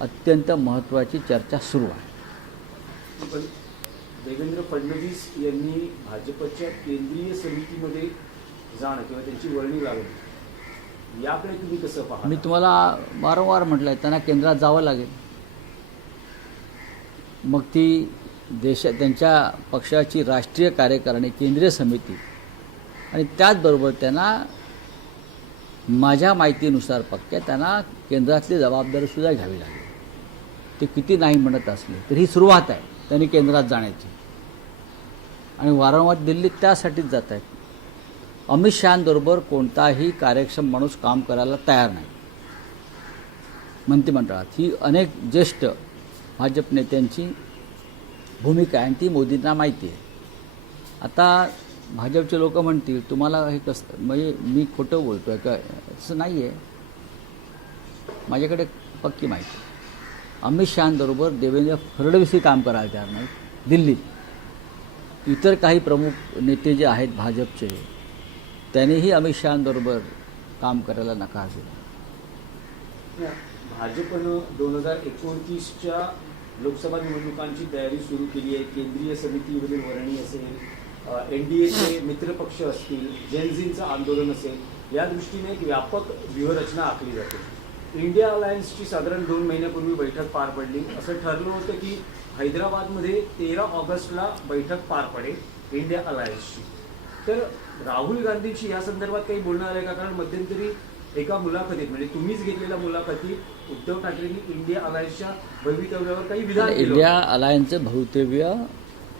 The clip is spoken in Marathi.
अत्यंत महत्त्वाची चर्चा सुरू आहे. पण देवेंद्र फडणवीस यांनी भाजपच्या केंद्रीय समितीमध्ये जाणं किंवा त्यांची वर्णी लावली, याकडे तुम्ही कसं पाहता? मी तुम्हाला वारंवार म्हटलं आहे, त्यांना केंद्रात जावं लागेल. मग ती त्यांच्या पक्षाची राष्ट्रीय कार्यकारिणी, केंद्रीय समिती आणि त्याचबरोबर त्यांना माझ्या माहितीनुसार पक्का त्यांना केंद्रातली जबाबदारीसुद्धा घ्यावी लागेल. ते किती नाही म्हणत असले तरी ही सुरुवात आहे त्यांनी केंद्रात जाण्याची, आणि वारंवार दिल्लीत त्यासाठीच जात आहेत. अमित शहांबरोबर कोणताही कार्यक्षम माणूस काम करायला तयार नाही मंत्रिमंडळात. ही अनेक ज्येष्ठ भाजप नेत्यांची भूमिका आहे आणि ती मोदींना माहिती आहे. आता भाजपचे लोक म्हणतील तुम्हाला हे कसं, म्हणजे मी खोटं बोलतो आहे का? असं नाही आहे, माझ्याकडे पक्की माहिती आहे. अमित शहांबरोबर देवेंद्र फडणवीसही काम करायला तयार नाहीत दिल्लीत. इतर काही प्रमुख नेते जे आहेत भाजपचे त्यांनीही अमित शहांबरोबर काम करायला नकार दिला. भाजपनं 2029च्या लोकसभा निवडणुकांची तयारी सुरू केली आहे. केंद्रीय समितीमधील वर्णी असेल, NDAचे मित्रपक्ष असतील, जेनझींचं आंदोलन असेल, या दृष्टीने एक व्यापक व्यूहरचना आखली जाते. इंडिया अलायन्सची साधारण 2 महिन्यापूर्वी बैठक पार पडली. असं ठरलं होतं की हैदराबादमध्ये 13 ऑगस्टला बैठक पार पडेल इंडिया अलायन्सची. तर राहुल गांधींची या संदर्भात काही बोलणं आलंय का? कारण मध्यंतरी एका मुलाखतीत, म्हणजे तुम्हीच घेतलेल्या मुलाखतीत उद्धव ठाकरेंनी इंडिया अलायन्सच्या भवितव्यावर काही विधान केलं. इंडिया अलायन्सचं भवितव्य